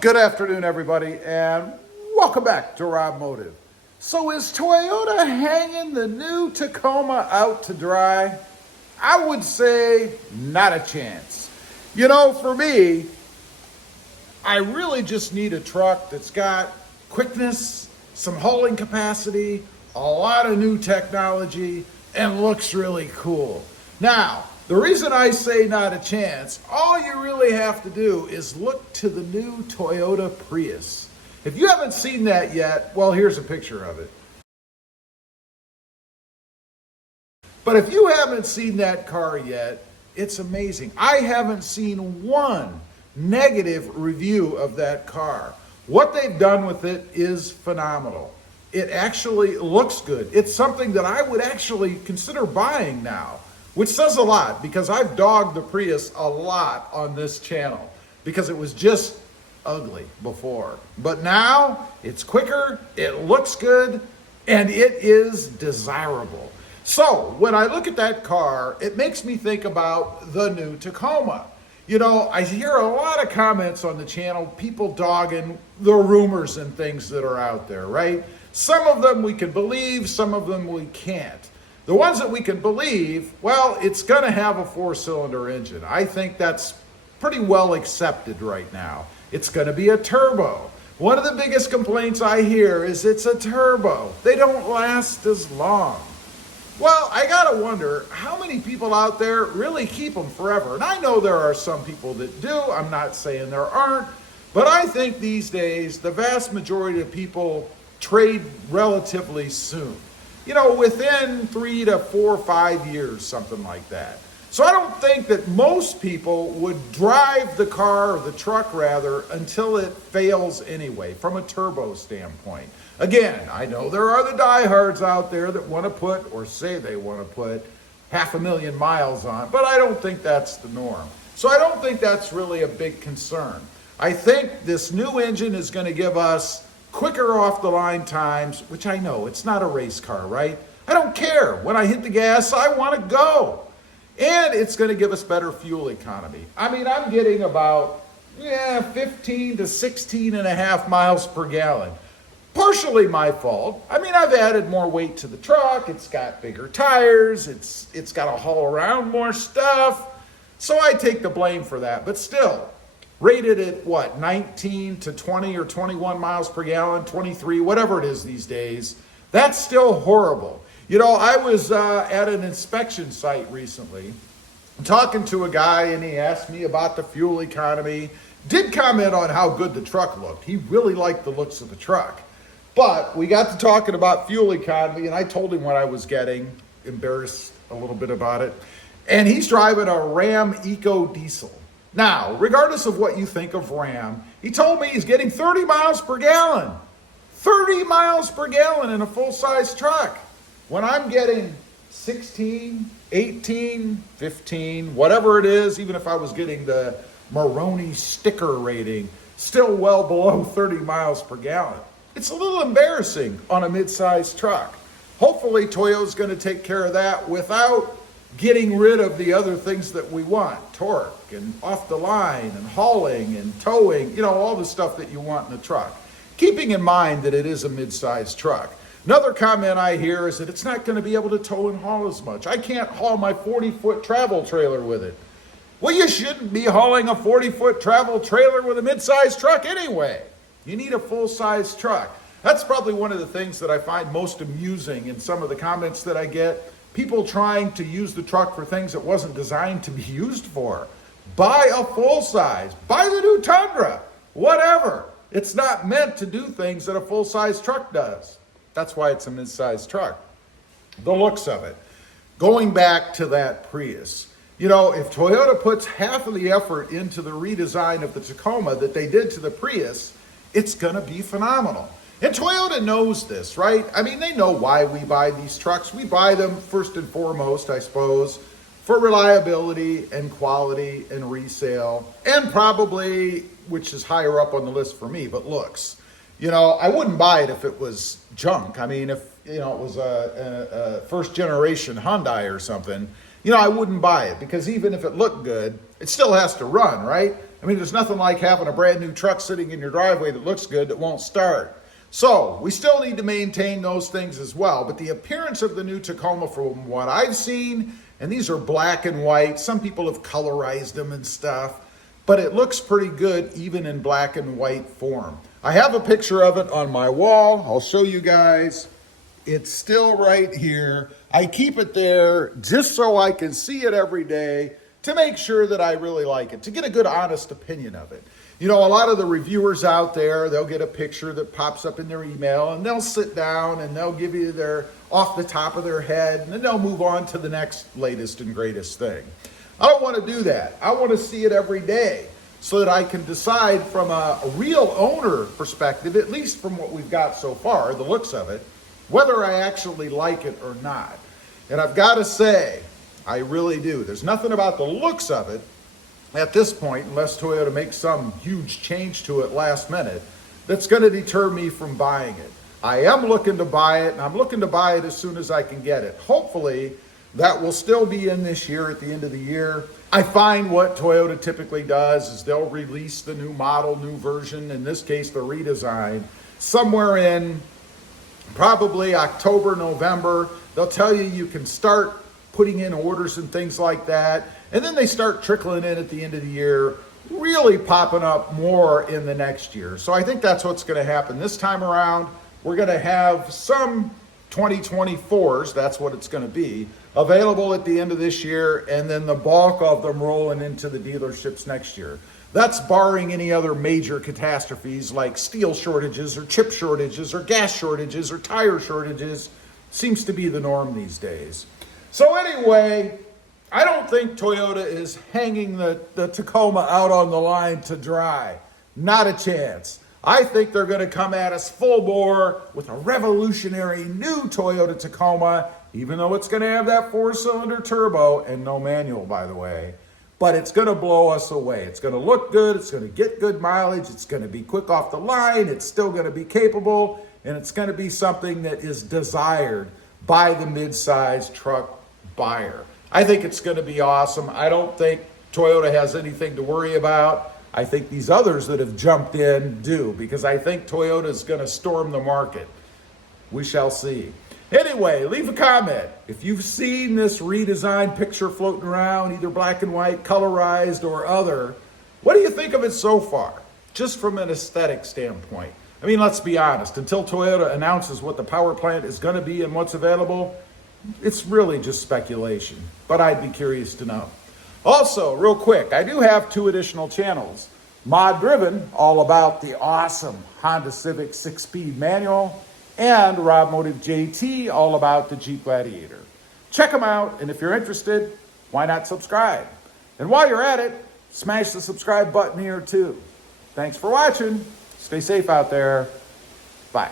Good afternoon, everybody, and welcome back to RobMotive. So is Toyota hanging the new Tacoma out to dry? I would say not a chance. You know, for me, I really just need a truck that's got quickness, some hauling capacity, a lot of new technology, and looks really cool. Now, the reason I say not a chance, all you really have to do is look to the new Toyota Prius. If you haven't seen that yet, well, here's a picture of it. But if you haven't seen that car yet, it's amazing. I haven't seen one negative review of that car. What they've done with it is phenomenal. It actually looks good. It's something that I would actually consider buying now, which says a lot because I've dogged the Prius a lot on this channel because it was just ugly before. But now it's quicker, it looks good, and it is desirable. So when I look at that car, it makes me think about the new Tacoma. You know, I hear a lot of comments on the channel, people dogging the rumors and things that are out there, right? Some of them we can believe, some of them we can't. The ones that we can believe, well, it's going to have a four-cylinder engine. I think that's pretty well accepted right now. It's going to be a turbo. One of the biggest complaints I hear is it's a turbo. They don't last as long. Well, I got to wonder how many people out there really keep them forever. And I know there are some people that do. I'm not saying there aren't. But I think these days, the vast majority of people trade relatively soon. You know, within 3 to 4 or 5 years, something like that. So I don't think that most people would drive the car, or the truck rather, until it fails anyway, from a turbo standpoint. Again, I know there are the diehards out there that want to put, or say they want to put, 500,000 miles on, but I don't think that's the norm. So I don't think that's really a big concern. I think this new engine is going to give us quicker off the line times, which I know it's not a race car, right? I don't care. When I hit the gas, I want to go. And it's going to give us better fuel economy. I mean, I'm getting about 15 to 16 and a half miles per gallon. Partially my fault. I mean, I've added more weight to the truck. It's got bigger tires. It's got to haul around more stuff. So I take the blame for that. But still, rated at what, 19 to 20 or 21 miles per gallon, 23, whatever it is these days, that's still horrible. You know, I was at an inspection site recently talking to a guy, and he asked me about the fuel economy, did comment on how good the truck looked. He really liked the looks of the truck. But we got to talking about fuel economy, and I told him what I was getting, embarrassed a little bit about it. And he's driving a Ram Eco Diesel. Now, regardless of what you think of Ram, he told me he's getting 30 miles per gallon. 30 miles per gallon in a full-size truck. When I'm getting 16, 18, 15, whatever it is, even if I was getting the Maroni sticker rating, still well below 30 miles per gallon. It's a little embarrassing on a mid-sized truck. Hopefully, Toyota's going to take care of that without getting rid of the other things that we want, torque and off the line and hauling and towing, you know, all the stuff that you want in a truck. Keeping in mind that it is a mid-sized truck. Another comment I hear is that it's not going to be able to tow and haul as much. I can't haul my 40-foot travel trailer with it. Well, you shouldn't be hauling a 40-foot travel trailer with a mid-sized truck anyway. You need a full-size truck. That's probably one of the things that I find most amusing in some of the comments that I get. People trying to use the truck for things it wasn't designed to be used for. Buy a full size. Buy the new Tundra. Whatever. It's not meant to do things that a full-size truck does. That's why it's a mid-sized truck. The looks of it. Going back to that Prius. You know, if Toyota puts half of the effort into the redesign of the Tacoma that they did to the Prius, it's going to be phenomenal. And Toyota knows this, right? I mean, they know why we buy these trucks. We buy them first and foremost, I suppose, for reliability and quality and resale, and probably, which is higher up on the list for me, but looks. You know, I wouldn't buy it if it was junk. I mean, if, you know, it was a first generation Hyundai or something, you know, I wouldn't buy it because even if it looked good, it still has to run, right? I mean, there's nothing like having a brand new truck sitting in your driveway that looks good that won't start. So we still need to maintain those things as well. But the appearance of the new Tacoma, from what I've seen, and these are black and white. Some people have colorized them and stuff, but it looks pretty good even in black and white form. I have a picture of it on my wall. I'll show you guys. It's still right here. I keep it there just so I can see it every day to make sure that I really like it, to get a good, honest opinion of it. You know, a lot of the reviewers out there, they'll get a picture that pops up in their email and they'll sit down and they'll give you their off the top of their head and then they'll move on to the next latest and greatest thing. I don't want to do that. I want to see it every day so that I can decide from a real owner perspective, at least from what we've got so far, the looks of it, whether I actually like it or not. And I've got to say, I really do. There's nothing about the looks of it at this point, unless Toyota makes some huge change to it last minute, that's going to deter me from buying it. I am looking to buy it, and I'm looking to buy it as soon as I can get it. Hopefully, that will still be in this year at the end of the year. I find what Toyota typically does is they'll release the new model, new version, in this case the redesign, somewhere in probably October, November. They'll tell you you can start putting in orders and things like that. And then they start trickling in at the end of the year, really popping up more in the next year. So I think that's what's going to happen this time around. We're going to have some 2024s, that's what it's going to be, available at the end of this year, and then the bulk of them rolling into the dealerships next year. That's barring any other major catastrophes like steel shortages or chip shortages or gas shortages or tire shortages. Seems to be the norm these days. So anyway, I don't think Toyota is hanging the Tacoma out on the line to dry. Not a chance. I think they're going to come at us full bore with a revolutionary new Toyota Tacoma, even though it's going to have that 4-cylinder turbo and no manual, by the way. But it's going to blow us away. It's going to look good. It's going to get good mileage. It's going to be quick off the line. It's still going to be capable. And it's going to be something that is desired by the mid-size truck buyer. I think it's going to be awesome. I don't think Toyota has anything to worry about. I think these others that have jumped in do, because I think Toyota is going to storm the market. We shall see. Anyway, leave a comment. If you've seen this redesigned picture floating around, either black and white, colorized, or other, what do you think of it so far? Just from an aesthetic standpoint. I mean, let's be honest. Until Toyota announces what the power plant is going to be and what's available, it's really just speculation, but I'd be curious to know. Also, real quick, I do have 2 additional channels. Mod Driven, all about the awesome Honda Civic 6-speed manual, and RobMotive JT, all about the Jeep Gladiator. Check them out, and if you're interested, why not subscribe? And while you're at it, smash the subscribe button here too. Thanks for watching. Stay safe out there. Bye.